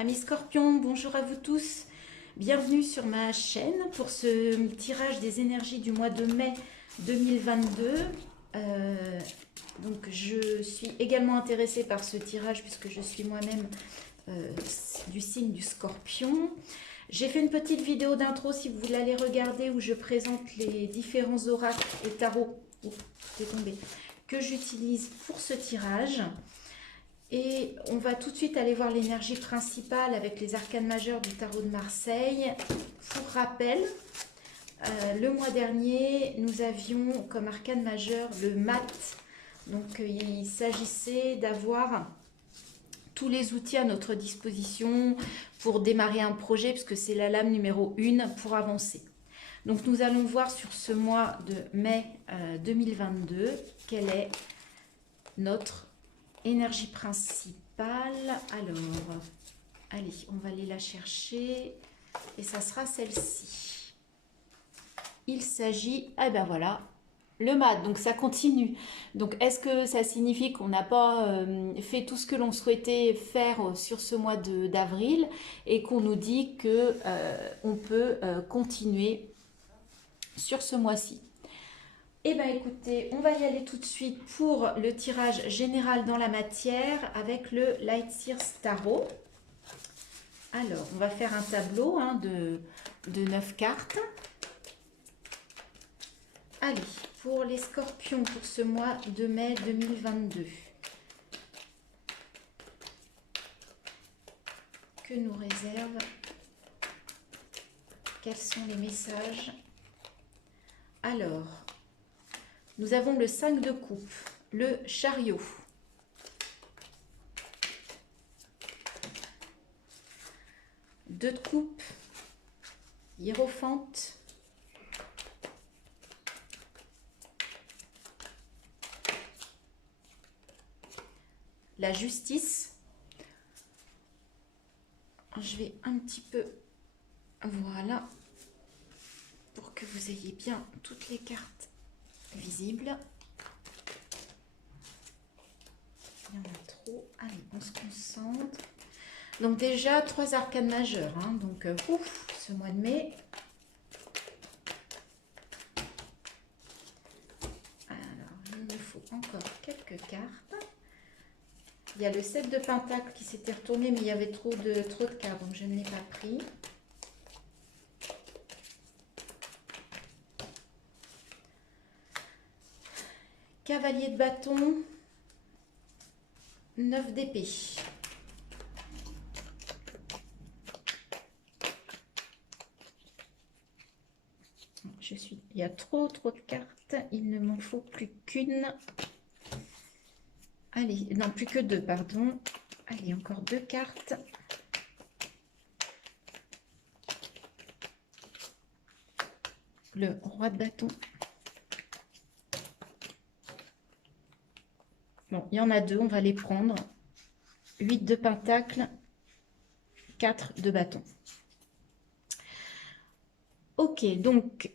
Amis Scorpions, bonjour à vous tous. Bienvenue sur ma chaîne pour ce tirage des énergies du mois de mai 2022. Donc je suis également intéressée par ce tirage puisque je suis moi-même du signe du Scorpion. J'ai fait une petite vidéo d'intro si vous voulez aller regarder où je présente les différents oracles et tarots que j'utilise pour ce tirage. Et on va tout de suite aller voir l'énergie principale avec les arcanes majeurs du tarot de Marseille. Pour rappel, le mois dernier, nous avions comme arcane majeur le mat. Donc il s'agissait d'avoir tous les outils à notre disposition pour démarrer un projet, puisque c'est la lame numéro 1 pour avancer. Donc nous allons voir sur ce mois de mai 2022 quelle est notre énergie principale. Alors, allez, on va aller la chercher et ça sera celle-ci. Il s'agit, ah ben voilà, le mat, donc ça continue. Donc est-ce que ça signifie qu'on n'a pas fait tout ce que l'on souhaitait faire sur ce mois d'avril et qu'on nous dit que on peut continuer sur ce mois-ci? Eh bien écoutez, on va y aller tout de suite pour le tirage général dans la matière avec le Light Seers Tarot. Alors, on va faire un tableau de 9 cartes. Allez, pour les scorpions pour ce mois de mai 2022. Que nous réserve? Quels sont les messages? Alors, nous avons le 5 de coupe, le chariot. Deux de coupe, hiérophante. La justice. Je vais un petit peu, voilà, pour que vous ayez bien toutes les cartes visibles. Il y en a trop. Allez, on se concentre. Donc déjà, 3 arcanes majeures. Donc, ce mois de mai. Alors, il me faut encore quelques cartes. Il y a le 7 de Pentacle qui s'était retourné, mais il y avait trop de cartes, donc je ne l'ai pas pris. Cavalier de bâton, 9 d'épée. Il y a trop de cartes, il ne m'en faut plus qu'une. Allez, non, plus que 2, pardon. Allez, encore 2 cartes. Le roi de bâton. Bon, il y en a 2, on va les prendre. 8 de pentacle, 4 de bâton. Ok, donc,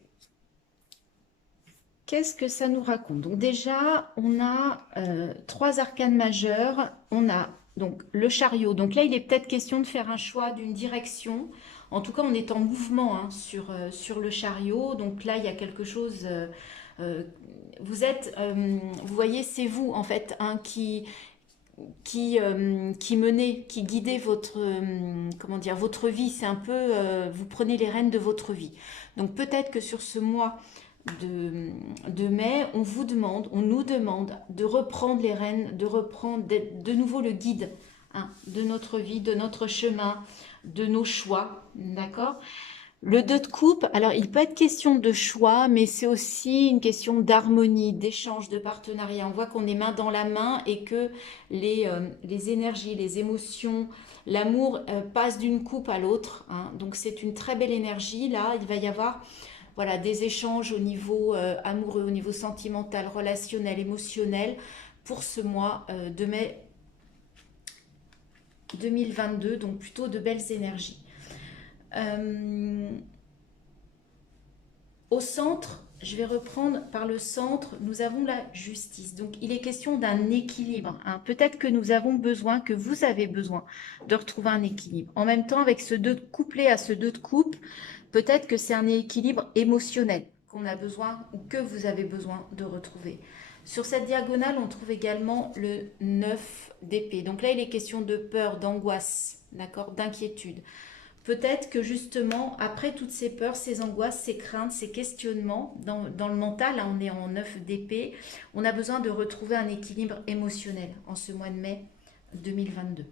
qu'est-ce que ça nous raconte? Donc déjà, on a 3 arcanes majeurs. On a donc le chariot. Donc là, il est peut-être question de faire un choix d'une direction. En tout cas, on est en mouvement sur le chariot. Donc là, il y a quelque chose... vous voyez, c'est vous en fait qui menez, qui guidez votre, comment dire, votre vie. C'est un peu, vous prenez les rênes de votre vie. Donc peut-être que sur ce mois de mai, on nous demande de reprendre les rênes, de reprendre de nouveau le guide de notre vie, de notre chemin, de nos choix, d'accord? Le 2 de coupe, alors il peut être question de choix, mais c'est aussi une question d'harmonie, d'échange, de partenariat. On voit qu'on est main dans la main et que les énergies, les émotions, l'amour passent d'une coupe à l'autre. Donc c'est une très belle énergie. Là, il va y avoir voilà, des échanges au niveau amoureux, au niveau sentimental, relationnel, émotionnel pour ce mois de mai 2022. Donc plutôt de belles énergies. Au centre, je vais reprendre par le centre, nous avons la justice. Donc, il est question d'un équilibre, hein. Peut-être que nous avons besoin, que vous avez besoin de retrouver un équilibre. En même temps, avec ce 2 couplé à ce 2 de coupe, peut-être que c'est un équilibre émotionnel qu'on a besoin ou que vous avez besoin de retrouver. Sur cette diagonale, on trouve également le 9 d'épée. Donc là, il est question de peur, d'angoisse, d'accord, d'inquiétude. Peut-être que justement, après toutes ces peurs, ces angoisses, ces craintes, ces questionnements, dans le mental, là on est en 9 d'épée, on a besoin de retrouver un équilibre émotionnel en ce mois de mai 2022.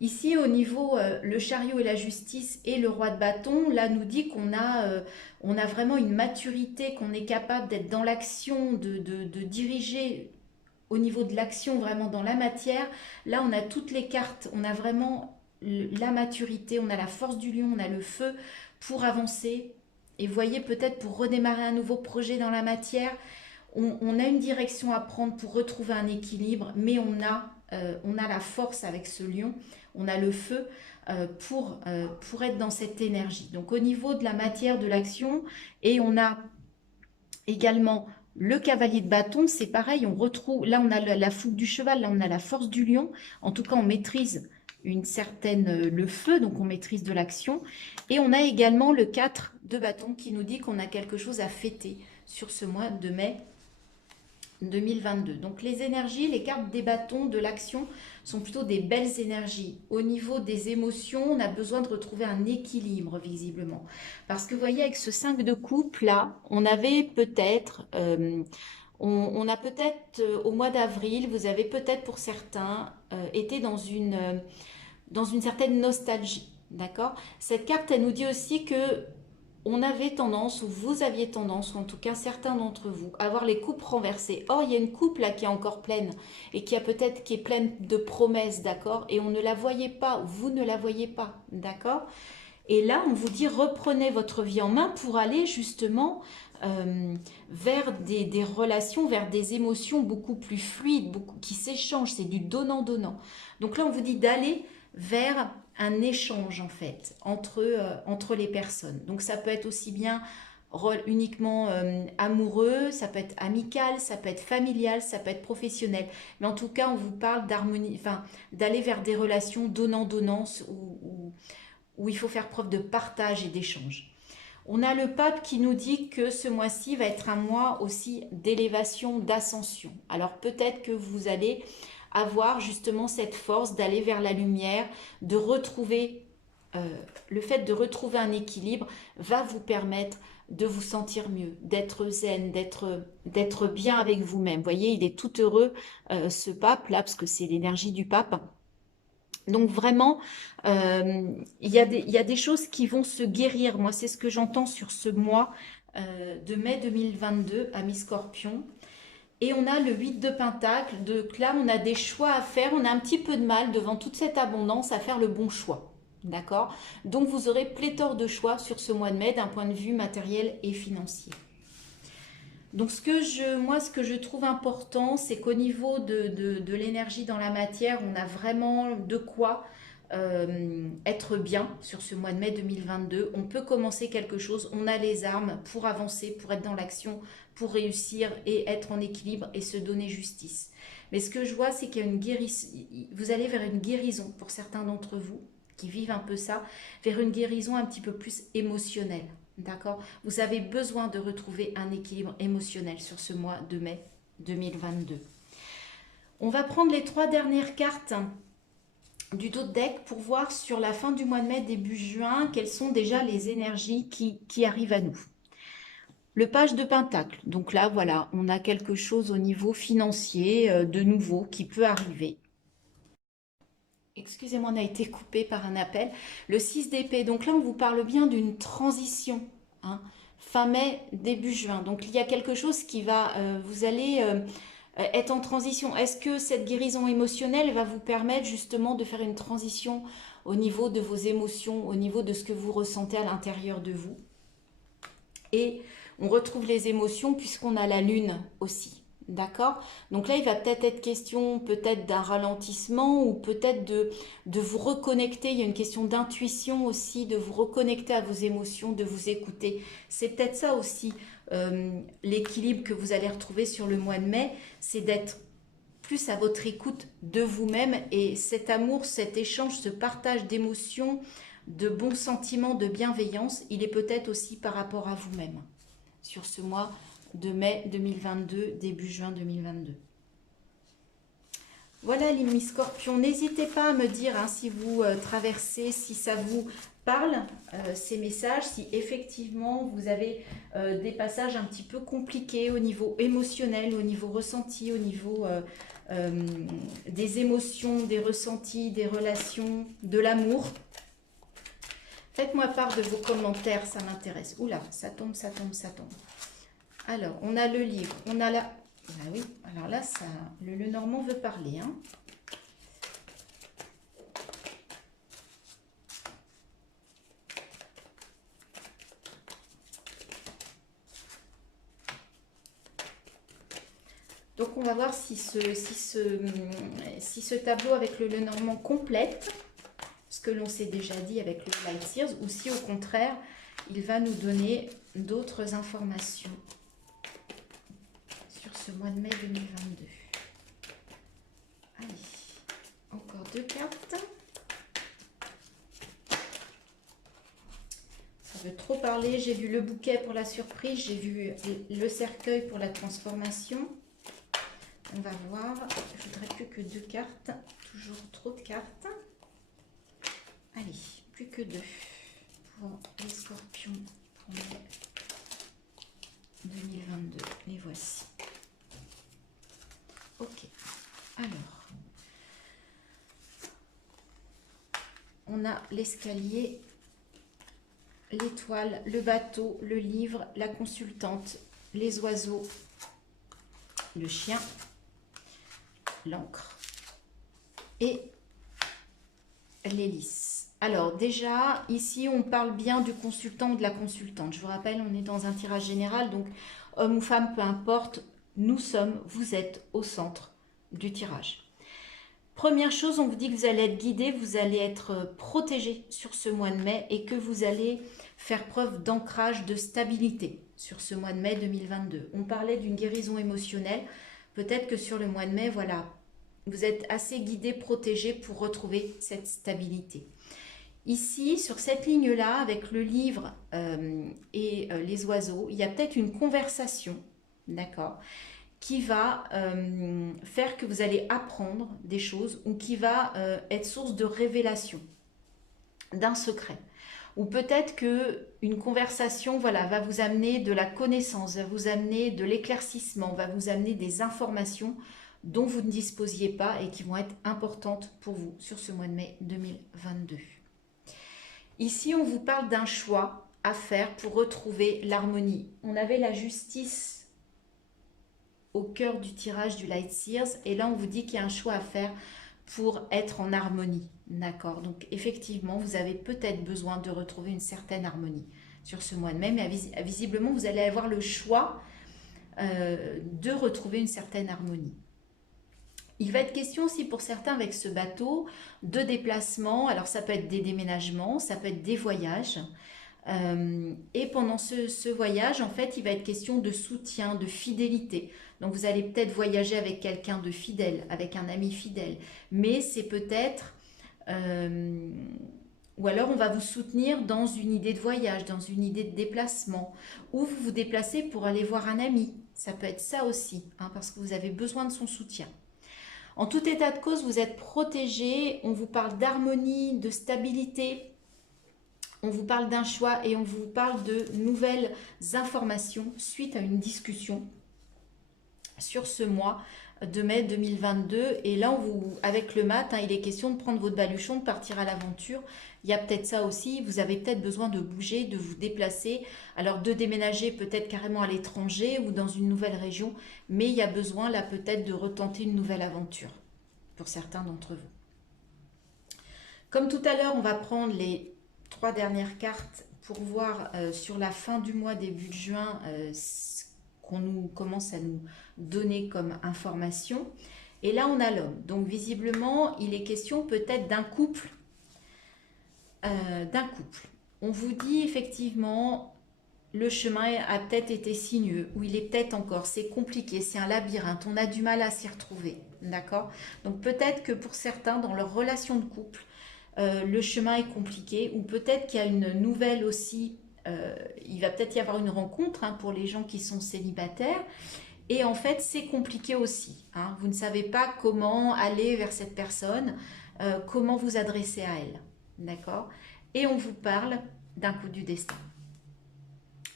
Ici, au niveau, le chariot et la justice et le roi de bâton, là nous dit qu'on a vraiment une maturité, qu'on est capable d'être dans l'action, de diriger au niveau de l'action, vraiment dans la matière. Là, on a toutes les cartes, on a vraiment la maturité, on a la force du lion, on a le feu pour avancer. Et voyez, peut-être pour redémarrer un nouveau projet dans la matière, on a une direction à prendre pour retrouver un équilibre, mais on a la force avec ce lion, on a le feu pour être dans cette énergie. Donc au niveau de la matière, de l'action, et on a également le cavalier de bâton, c'est pareil, on retrouve, là on a la fougue du cheval, là on a la force du lion, en tout cas on maîtrise une certaine, le feu, donc on maîtrise de l'action, et on a également le 4 de bâton qui nous dit qu'on a quelque chose à fêter sur ce mois de mai 2022. Donc les énergies, les cartes des bâtons, de l'action, sont plutôt des belles énergies. Au niveau des émotions, on a besoin de retrouver un équilibre visiblement. Parce que vous voyez, avec ce 5 de coupe, là, on avait peut-être... on a peut-être, au mois d'avril, vous avez peut-être pour certains été dans une certaine nostalgie. D'accord? Cette carte, elle nous dit aussi que on avait tendance, ou vous aviez tendance, ou en tout cas certains d'entre vous, à avoir les coupes renversées. Or, il y a une coupe là qui est encore pleine, et qui est pleine de promesses, d'accord? Et on ne la voyait pas, vous ne la voyez pas, d'accord? Et là, on vous dit, reprenez votre vie en main pour aller justement vers des relations, vers des émotions beaucoup plus fluides, qui s'échangent, c'est du donnant-donnant. Donc là, on vous dit d'aller vers un échange en fait entre les personnes. Donc ça peut être aussi bien uniquement amoureux, ça peut être amical, ça peut être familial, ça peut être professionnel. Mais en tout cas, on vous parle d'harmonie, enfin d'aller vers des relations donnant-donnant où il faut faire preuve de partage et d'échange. On a le pape qui nous dit que ce mois-ci va être un mois aussi d'élévation, d'ascension. Alors peut-être que vous allez avoir justement cette force d'aller vers la lumière, de retrouver, le fait de retrouver un équilibre va vous permettre de vous sentir mieux, d'être zen, d'être bien avec vous-même. Vous voyez, il est tout heureux, ce pape-là, parce que c'est l'énergie du pape. Donc vraiment, il y a des choses qui vont se guérir. Moi, c'est ce que j'entends sur ce mois de mai 2022 à mi-scorpion. Et on a le 8 de pentacle, donc là on a des choix à faire, on a un petit peu de mal devant toute cette abondance à faire le bon choix. D'accord? Donc vous aurez pléthore de choix sur ce mois de mai d'un point de vue matériel et financier. Donc ce que je trouve important, c'est qu'au niveau de l'énergie dans la matière, on a vraiment de quoi être bien sur ce mois de mai 2022. On peut commencer quelque chose, on a les armes pour avancer, pour être dans l'action, pour réussir et être en équilibre et se donner justice. Mais ce que je vois, c'est qu'il y a une guérison, vous allez vers une guérison pour certains d'entre vous qui vivent un peu ça, vers une guérison un petit peu plus émotionnelle. D'accord? Vous avez besoin de retrouver un équilibre émotionnel sur ce mois de mai 2022. On va prendre les 3 dernières cartes du dos de deck pour voir sur la fin du mois de mai, début juin, quelles sont déjà les énergies qui arrivent à nous. Le page de pentacle. Donc là, voilà, on a quelque chose au niveau financier de nouveau qui peut arriver. Excusez-moi, on a été coupé par un appel. Le 6 d'épée, donc là on vous parle bien d'une transition, hein, fin mai, début juin. Donc il y a quelque chose qui va, vous allez être en transition. Est-ce que cette guérison émotionnelle va vous permettre justement de faire une transition au niveau de vos émotions, au niveau de ce que vous ressentez à l'intérieur de vous? Et on retrouve les émotions puisqu'on a la lune aussi. D'accord? Donc là, il va peut-être être question peut-être d'un ralentissement ou peut-être de vous reconnecter. Il y a une question d'intuition aussi, de vous reconnecter à vos émotions, de vous écouter. C'est peut-être ça aussi, l'équilibre que vous allez retrouver sur le mois de mai, c'est d'être plus à votre écoute de vous-même et cet amour, cet échange, ce partage d'émotions, de bons sentiments, de bienveillance, il est peut-être aussi par rapport à vous-même sur ce mois de mai 2022, début juin 2022. Voilà les mi-scorpions, n'hésitez pas à me dire hein, si vous traversez, si ça vous parle, ces messages, si effectivement vous avez des passages un petit peu compliqués au niveau émotionnel, au niveau ressenti, au niveau des émotions, des ressentis, des relations, de l'amour. Faites-moi part de vos commentaires, ça m'intéresse. Oula, ça tombe, ça tombe, ça tombe. Alors, on a le livre, on a la... Ah oui, alors là, ça, le Normand veut parler. Hein. Donc, on va voir si ce tableau avec le Normand complète ce que l'on s'est déjà dit avec le Light Sears ou si, au contraire, il va nous donner d'autres informations sur ce mois de mai 2022. Allez, encore 2 cartes. Ça veut trop parler. J'ai vu le bouquet pour la surprise. J'ai vu le cercueil pour la transformation. On va voir. Je voudrais plus que 2 cartes. Toujours trop de cartes. Allez, plus que 2 pour les scorpions pour mai 2022. Les voici. Ok. Alors, on a l'escalier, l'étoile, le bateau, le livre, la consultante, les oiseaux, le chien, l'encre et l'hélice. Alors déjà, ici, on parle bien du consultant ou de la consultante. Je vous rappelle, on est dans un tirage général, donc homme ou femme, peu importe, nous sommes, vous êtes au centre du tirage. Première chose, on vous dit que vous allez être guidé, vous allez être protégé sur ce mois de mai et que vous allez faire preuve d'ancrage, de stabilité sur ce mois de mai 2022. On parlait d'une guérison émotionnelle. Peut-être que sur le mois de mai, voilà, vous êtes assez guidé, protégé pour retrouver cette stabilité. Ici, sur cette ligne-là, avec le livre et les oiseaux, il y a peut-être une conversation, d'accord, qui va faire que vous allez apprendre des choses ou qui va être source de révélation d'un secret. Ou peut-être qu'une conversation voilà, va vous amener de la connaissance, va vous amener de l'éclaircissement, va vous amener des informations dont vous ne disposiez pas et qui vont être importantes pour vous sur ce mois de mai 2022. Ici, on vous parle d'un choix à faire pour retrouver l'harmonie. On avait la justice au cœur du tirage du Light Sears et là, on vous dit qu'il y a un choix à faire pour être en harmonie. D'accord? Donc, effectivement, vous avez peut-être besoin de retrouver une certaine harmonie sur ce mois de mai, mais visiblement, vous allez avoir le choix de retrouver une certaine harmonie. Il va être question aussi pour certains avec ce bateau de déplacement. Alors ça peut être des déménagements, ça peut être des voyages. Et pendant ce voyage, en fait, il va être question de soutien, de fidélité. Donc vous allez peut-être voyager avec quelqu'un de fidèle, avec un ami fidèle. Mais c'est peut-être... ou alors on va vous soutenir dans une idée de voyage, dans une idée de déplacement. Ou vous vous déplacez pour aller voir un ami. Ça peut être ça aussi, hein, parce que vous avez besoin de son soutien. En tout état de cause, vous êtes protégé, on vous parle d'harmonie, de stabilité, on vous parle d'un choix et on vous parle de nouvelles informations suite à une discussion sur ce mois de mai 2022. Et là, avec le mat, il est question de prendre votre baluchon, de partir à l'aventure. Il y a peut-être ça aussi, vous avez peut-être besoin de bouger, de vous déplacer, alors de déménager peut-être carrément à l'étranger ou dans une nouvelle région, mais il y a besoin là peut-être de retenter une nouvelle aventure pour certains d'entre vous. Comme tout à l'heure, on va prendre les 3 dernières cartes pour voir sur la fin du mois, début de juin, qu'on nous commence à nous donner comme information. Et là, on a l'homme. Donc, visiblement, il est question peut-être d'un couple. On vous dit effectivement, le chemin a peut-être été sinueux, ou il est peut-être encore, c'est compliqué, c'est un labyrinthe, on a du mal à s'y retrouver, d'accord? Donc peut-être que pour certains, dans leur relation de couple, le chemin est compliqué, ou peut-être qu'il y a une nouvelle aussi, il va peut-être y avoir une rencontre hein, pour les gens qui sont célibataires, et en fait c'est compliqué aussi, hein. Vous ne savez pas comment aller vers cette personne, comment vous adresser à elle, d'accord? Et on vous parle d'un coup du destin.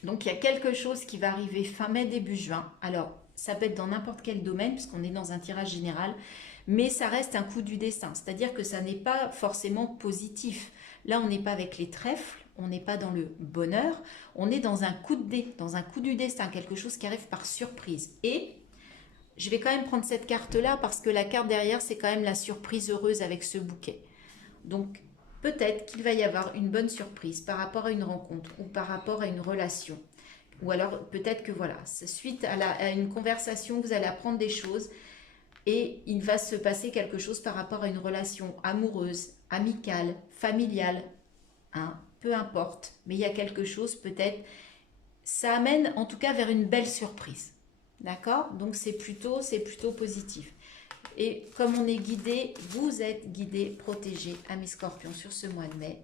Donc il y a quelque chose qui va arriver fin mai, début juin. Alors ça peut être dans n'importe quel domaine puisqu'on est dans un tirage général, mais ça reste un coup du destin. C'est-à-dire que ça n'est pas forcément positif. Là on n'est pas avec les trèfles, on n'est pas dans le bonheur, on est dans un coup de dé, dans un coup du destin, quelque chose qui arrive par surprise. Et je vais quand même prendre cette carte-là parce que la carte derrière c'est quand même la surprise heureuse avec ce bouquet. Donc peut-être qu'il va y avoir une bonne surprise par rapport à une rencontre ou par rapport à une relation. Ou alors peut-être que voilà, suite à une conversation, vous allez apprendre des choses et il va se passer quelque chose par rapport à une relation amoureuse, amicale, familiale, hein, peu importe. Mais il y a quelque chose peut-être, ça amène en tout cas vers une belle surprise. D'accord? Donc c'est plutôt positif. Et comme on est guidé, vous êtes guidé, protégé, amis scorpions, sur ce mois de mai.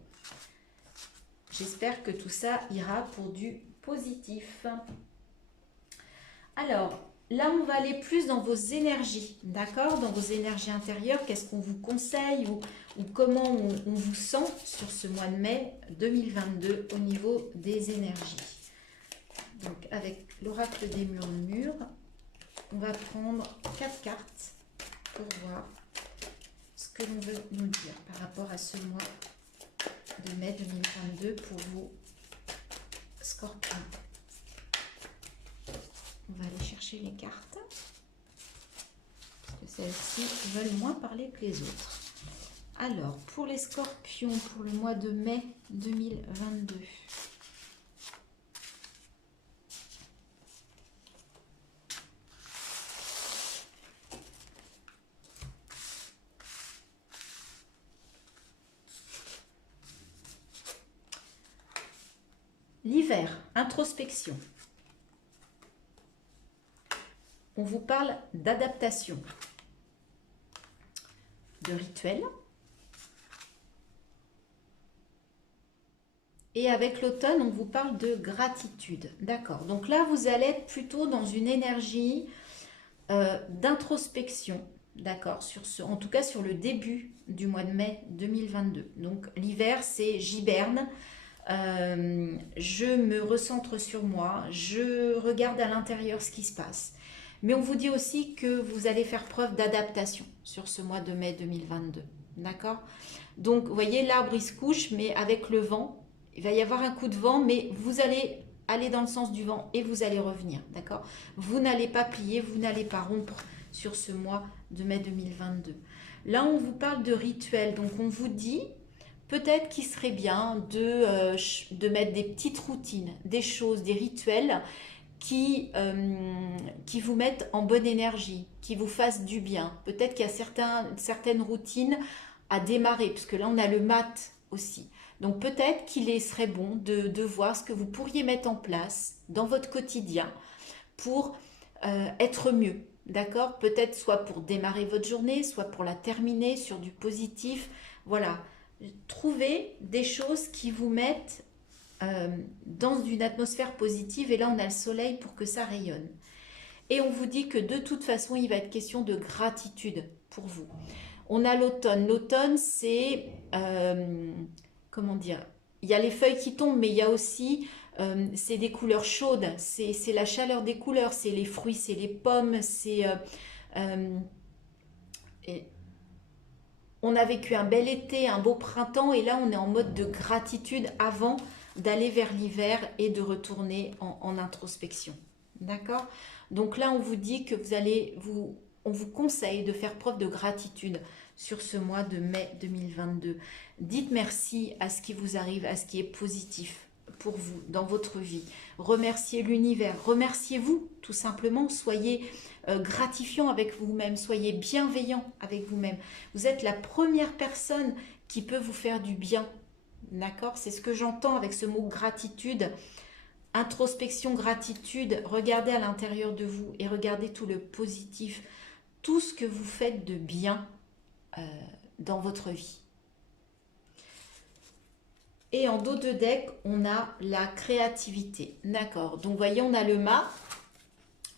J'espère que tout ça ira pour du positif. Alors, là, on va aller plus dans vos énergies, d'accord? Dans vos énergies intérieures, qu'est-ce qu'on vous conseille ou comment on vous sent sur ce mois de mai 2022 au niveau des énergies. Donc, avec l'oracle des murmures, on va prendre 4 cartes pour voir ce que l'on veut nous dire par rapport à ce mois de mai 2022 pour vous, Scorpions. On va aller chercher les cartes parce que celles-ci veulent moins parler que les autres. Alors, pour les Scorpions, pour le mois de mai 2022. L'hiver, introspection. On vous parle d'adaptation, de rituel. Et avec l'automne, on vous parle de gratitude. D'accord. Donc là, vous allez être plutôt dans une énergie d'introspection. D'accord. En tout cas, sur le début du mois de mai 2022. Donc l'hiver, c'est j'hiberne. Je me recentre sur moi, je regarde à l'intérieur ce qui se passe. Mais on vous dit aussi que vous allez faire preuve d'adaptation sur ce mois de mai 2022. D'accord? Donc, vous voyez, l'arbre, il se couche, mais avec le vent, il va y avoir un coup de vent, mais vous allez aller dans le sens du vent et vous allez revenir. D'accord? Vous n'allez pas plier, vous n'allez pas rompre sur ce mois de mai 2022. Là, on vous parle de rituel. Donc, on vous dit... Peut-être qu'il serait bien de mettre des petites routines, des choses, des rituels qui vous mettent en bonne énergie, qui vous fassent du bien. Peut-être qu'il y a certaines routines à démarrer, puisque là on a le mat aussi. Donc peut-être qu'il serait bon de voir ce que vous pourriez mettre en place dans votre quotidien pour être mieux. D'accord? Peut-être soit pour démarrer votre journée, soit pour la terminer sur du positif. Voilà. Trouvez des choses qui vous mettent dans une atmosphère positive et là on a le soleil pour que ça rayonne. Et on vous dit que de toute façon il va être question de gratitude pour vous. On a l'automne. L'automne c'est, comment dire, il y a les feuilles qui tombent mais il y a aussi, c'est des couleurs chaudes, c'est la chaleur des couleurs, c'est les fruits, c'est les pommes, c'est... on a vécu un bel été, un beau printemps et là on est en mode de gratitude avant d'aller vers l'hiver et de retourner en introspection. D'accord? Donc là on vous dit que on vous conseille de faire preuve de gratitude sur ce mois de mai 2022. Dites merci à ce qui vous arrive, à ce qui est positif. pour vous dans votre vie. Remerciez l'univers, remerciez-vous tout simplement, soyez gratifiant avec vous-même, soyez bienveillant avec vous-même. Vous êtes la première personne qui peut vous faire du bien, d'accord? C'est ce que j'entends avec ce mot gratitude. Introspection, gratitude, regardez à l'intérieur de vous et regardez tout le positif, tout ce que vous faites de bien dans votre vie. Et en dos de deck, on a la créativité, d'accord? Donc, vous voyez, on a le mât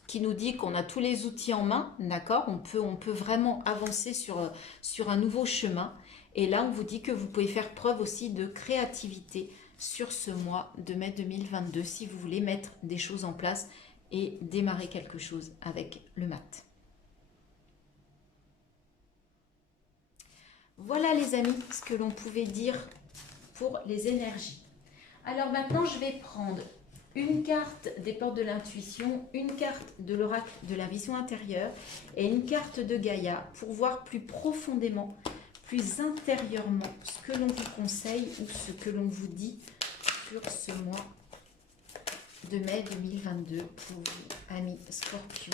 qui nous dit qu'on a tous les outils en main, d'accord? On peut vraiment avancer sur un nouveau chemin. Et là, on vous dit que vous pouvez faire preuve aussi de créativité sur ce mois de mai 2022 si vous voulez mettre des choses en place et démarrer quelque chose avec le mat. Voilà les amis, ce que l'on pouvait dire pour les énergies. Alors maintenant, je vais prendre une carte des portes de l'intuition, une carte de l'oracle de la vision intérieure et une carte de Gaïa pour voir plus profondément, plus intérieurement ce que l'on vous conseille ou ce que l'on vous dit sur ce mois de mai 2022 pour vous, amis Scorpion.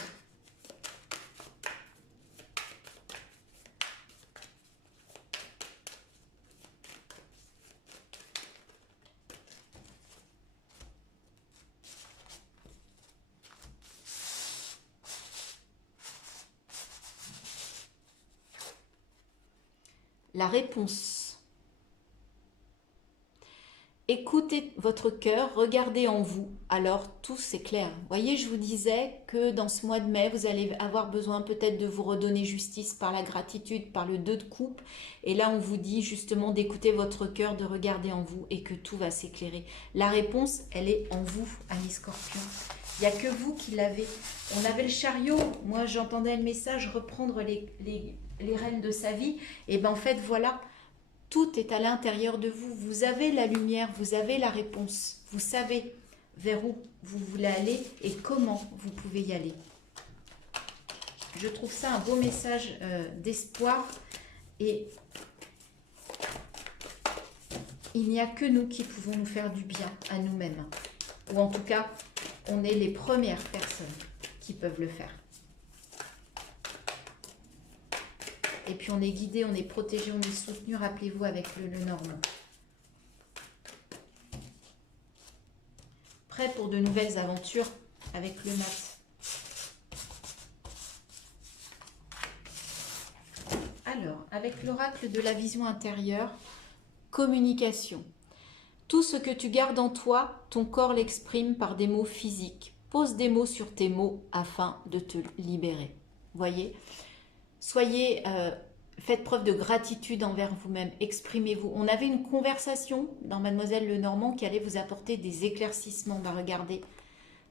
La réponse. Écoutez votre cœur, regardez en vous, alors tout s'éclaire. Voyez, je vous disais que dans ce mois de mai, vous allez avoir besoin peut-être de vous redonner justice par la gratitude, par le 2 de coupe. Et là, on vous dit justement d'écouter votre cœur, de regarder en vous et que tout va s'éclairer. La réponse, elle est en vous, amis Scorpion. Il n'y a que vous qui l'avez. On avait le chariot. Moi, j'entendais le message reprendre les rênes de sa vie. Et bien, en fait, voilà. Tout est à l'intérieur de vous. Vous avez la lumière, vous avez la réponse. Vous savez vers où vous voulez aller et comment vous pouvez y aller. Je trouve ça un beau message d'espoir. Et il n'y a que nous qui pouvons nous faire du bien à nous-mêmes. Ou en tout cas, on est les premières personnes qui peuvent le faire. Et puis on est guidé, on est protégé, on est soutenu, rappelez-vous, avec le Normand. Prêt pour de nouvelles aventures avec le mat. Alors, avec l'oracle de la vision intérieure, communication. Tout ce que tu gardes en toi, ton corps l'exprime par des mots physiques. Pose des mots sur tes mots afin de te libérer. Voyez ? Soyez, faites preuve de gratitude envers vous-même, exprimez-vous. On avait une conversation dans Mademoiselle Lenormand qui allait vous apporter des éclaircissements. Ben regardez,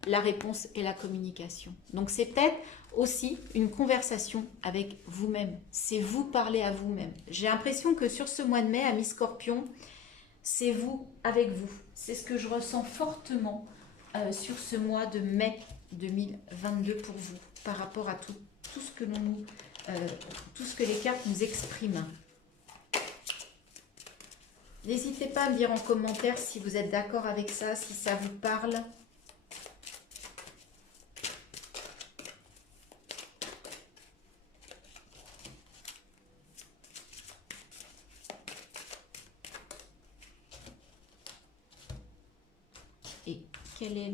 la réponse est la communication. Donc c'est peut-être aussi une conversation avec vous-même. C'est vous parler à vous-même. J'ai l'impression que sur ce mois de mai, amis Scorpion, c'est vous avec vous. C'est ce que je ressens fortement sur ce mois de mai 2022 pour vous, par rapport à tout ce que tout ce que les cartes nous expriment. N'hésitez pas à me dire en commentaire si vous êtes d'accord avec ça, si ça vous parle. Et quel est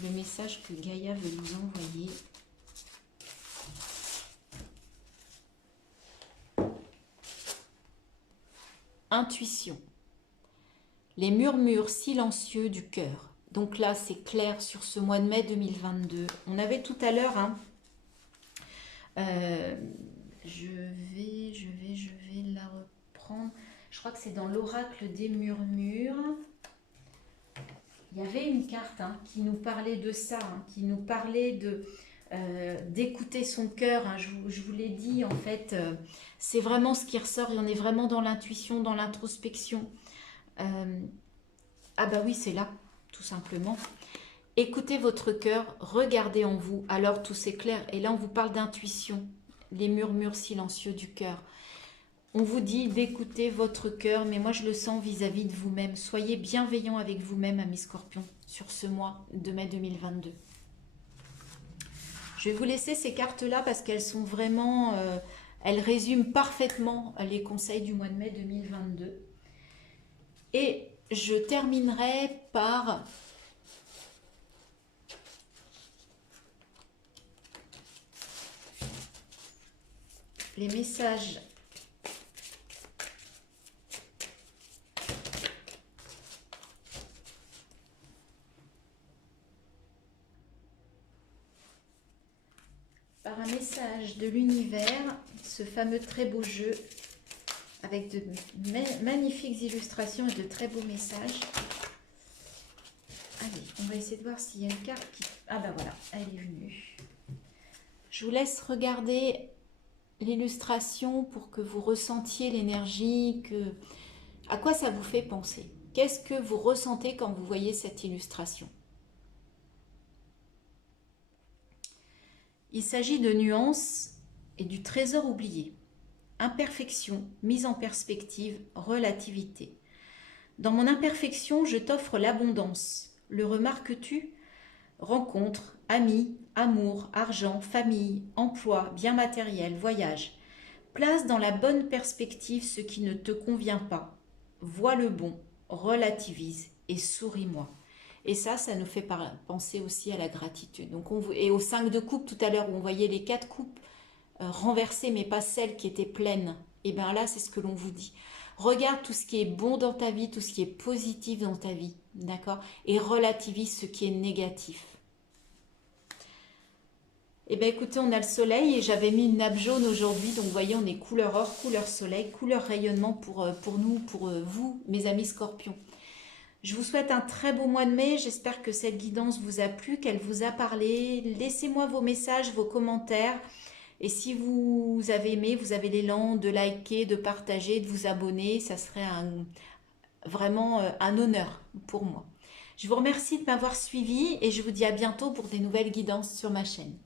le message que Gaïa veut nous envoyer ? Intuition. Les murmures silencieux du cœur. Donc là, c'est clair sur ce mois de mai 2022. On avait tout à l'heure, hein, je vais la reprendre. Je crois que c'est dans l'oracle des murmures. Il y avait une carte qui nous parlait de ça, qui nous parlait d'écouter son cœur. Je vous l'ai dit, en fait, c'est vraiment ce qui ressort et on est vraiment dans l'intuition, dans l'introspection. Ah bah oui, c'est là, tout simplement. Écoutez votre cœur, regardez en vous, alors tout s'éclaire. Et là, on vous parle d'intuition, les murmures silencieux du cœur. On vous dit d'écouter votre cœur, mais moi je le sens vis-à-vis de vous-même. Soyez bienveillant avec vous-même, amis Scorpions, sur ce mois de mai 2022. Je vais vous laisser ces cartes-là parce qu'elles sont vraiment... elles résument parfaitement les conseils du mois de mai 2022. Et je terminerai par... les messages par un message de l'univers, ce fameux très beau jeu avec de magnifiques illustrations et de très beaux messages. Allez, on va essayer de voir s'il y a une carte qui... Ah ben voilà, elle est venue. Je vous laisse regarder l'illustration pour que vous ressentiez l'énergie, à quoi ça vous fait penser. Qu'est-ce que vous ressentez quand vous voyez cette illustration? Il s'agit de nuances et du trésor oublié. Imperfection, mise en perspective, relativité. Dans mon imperfection, je t'offre l'abondance. Le remarques-tu? Rencontres, amis, amour, argent, famille, emploi, biens matériels, voyage. Place dans la bonne perspective ce qui ne te convient pas. Vois le bon, relativise et souris-moi. Et ça nous fait penser aussi à la gratitude. Donc et au 5 de coupe tout à l'heure où on voyait les 4 coupes renversées mais pas celles qui étaient pleines. Et bien là c'est ce que l'on vous dit. Regarde tout ce qui est bon dans ta vie, tout ce qui est positif dans ta vie, d'accord? Et relativise ce qui est négatif. Eh bien écoutez, on a le soleil et j'avais mis une nappe jaune aujourd'hui. Donc vous voyez, on est couleur or, couleur soleil, couleur rayonnement pour nous, pour vous, mes amis Scorpions. Je vous souhaite un très beau mois de mai. J'espère que cette guidance vous a plu, qu'elle vous a parlé. Laissez-moi vos messages, vos commentaires. Et si vous avez aimé, vous avez l'élan de liker, de partager, de vous abonner. Ça serait vraiment un honneur pour moi. Je vous remercie de m'avoir suivi et je vous dis à bientôt pour des nouvelles guidances sur ma chaîne.